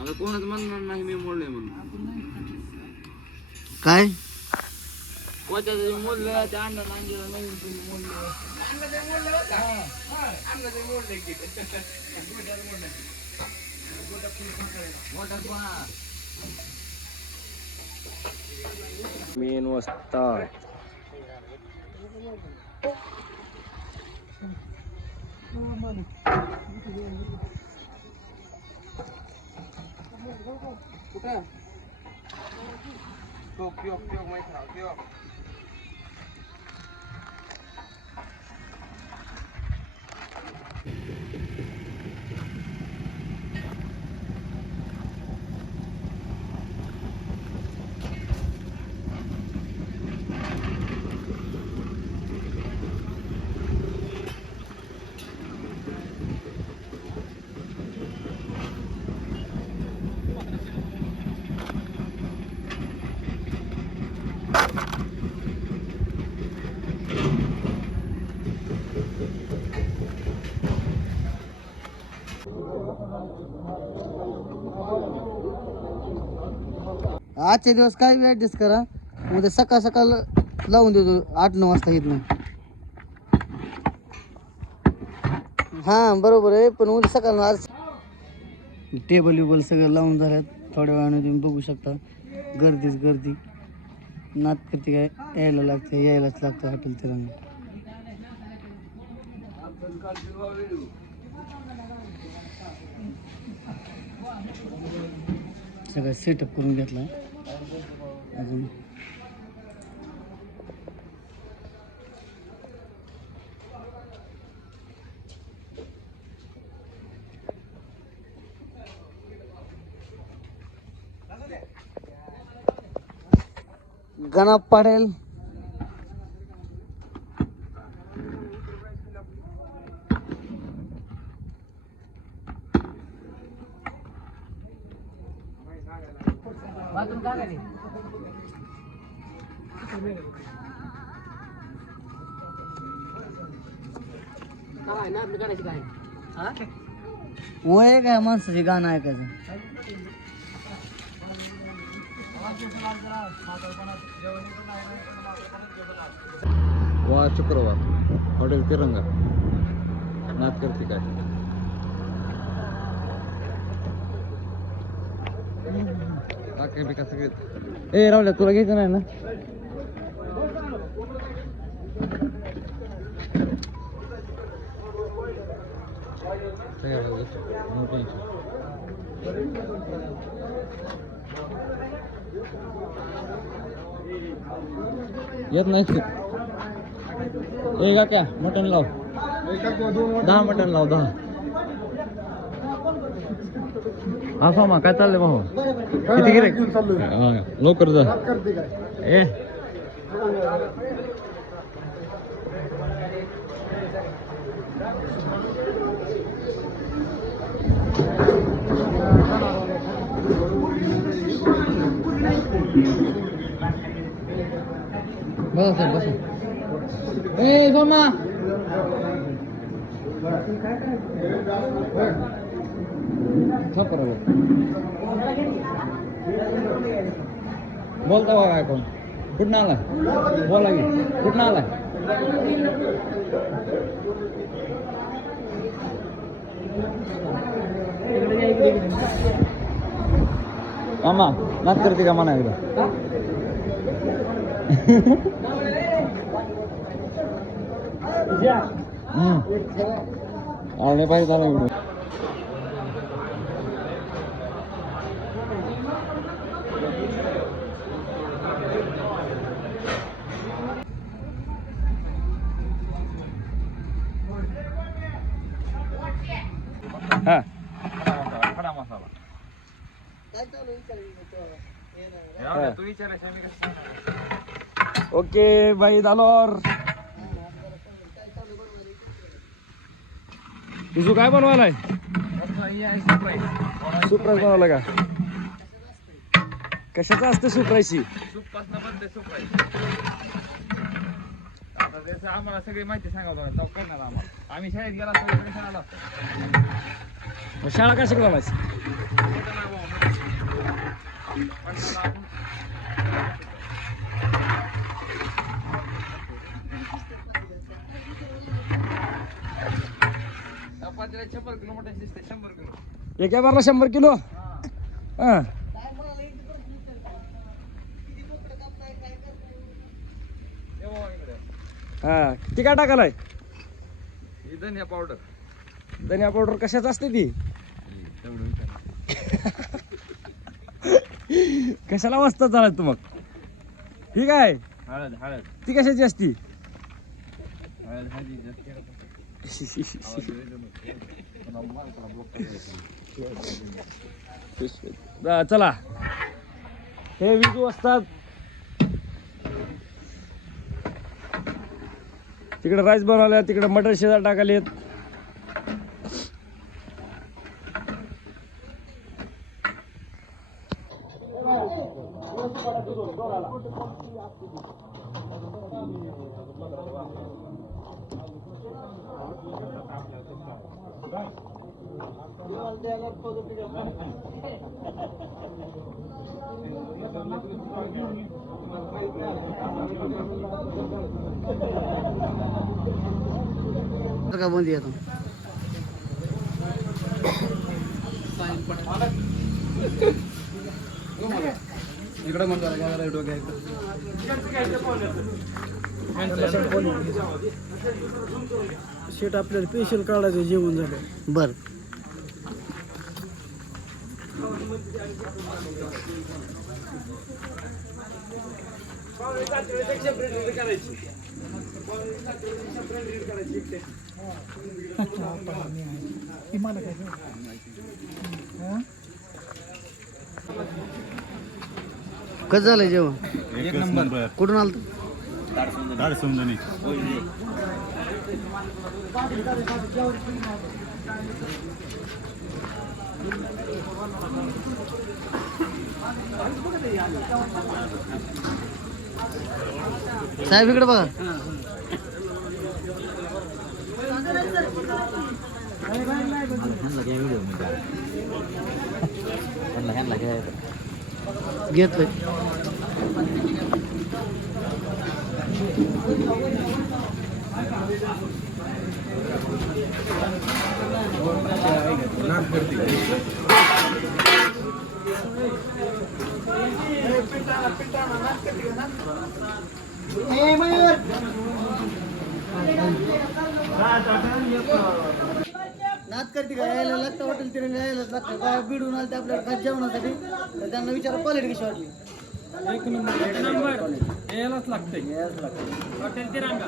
आता कोणाच म्हणणार नाही मी मोडले म्हणून. काय कोणाचं मोडलं त्या अंडाला आणलेलं नवीन तुम्ही मोडलं. मेन वस्ता कुठं माहिती आजचे दिवस काय बी ॲडजस्ट करा. उद्या सकाळ सकाळ लावून देतो 8-9 वाजता इथनं. हां बरोबर आहे, पण उद्या सकाळ आज टेबल विबल सगळं लावून झाल्यात. थोड्या वेळाने तुम्ही बघू शकता गर्दीच गर्दी. नात करते काय यायला लागते, यायलाच लागतं हॉटेल तिरंगा. सगळं सेटअप करून घेतला अजून. गणा पाडेल बाथरूम का नाही काय ना आपलं करायचं काय हा वय काय माणसाचे गाणं ऐकायचं. वा शुक्रवार हॉटेल तिरंगा नात करते काय टाके बिका सगळे. ए रावल्या तुला घ्यायचं नाही ना. येत नाही ए का क्या मटन लाव 10 मटन लाव 10. हा फामा काय चाललंय भाऊ किती गिरे लवकर जा ए बस बस. ए सोमा बोलता बघा काय कोण कुठं आला बोला की कुठं आला मामा नाच करते का म्हणा एकदा आले पाहिजे झाला व्हिडिओ. हा खडा मसाला तू विचारायचं. ओके बाई दालोर. तुझं काय बनवायलाय? सुप्राईज बनवला का? कशाचं असतं सुप्राईजची? सूपपासनं बनते सूपराईज. आता त्याचं आम्हाला सगळी माहिती सांगावं लागेल तेव्हा करणार आम्हाला. आम्ही शाळेत गेला सगळं टेन्शन आलं असतं. मग शाळा कशा करायची? चपातीला 100 किलो मटण दिसते. 100 किलो. एका बारला 100 किलो. हा हा ती काय टाकालाय? ही धनिया पावडर. धनिया पावडर कशाच असते ती? कशाला वाजता चालत तू मग? ठीक आहे. हळद हळद ती कशाची असती? हळद हळदी चला हे विजू असतात. तिकडे राईस बनवल्या, तिकडे मटर शिजा टाकालेत. का बंदी येतो इकडे म्हणतो शेट आपल्याला स्पेशल काढायचं जेवण झालं. बर कसं झालंय जेवण? एक नंबर. कुठून आलं? दाडसुंदनी. साहेब इकडे बघा. घेतलं नाच करते का? यायला लागतं हॉटेल तिरंगा, यायलाच लागतं. काय बिडून आलं ते आपल्याला खास जेवणासाठी, तर त्यांना विचारा क्वालिटी कशी वाटली. एक नंबर यायलाच लागतं. हॉटेल तिरंगा.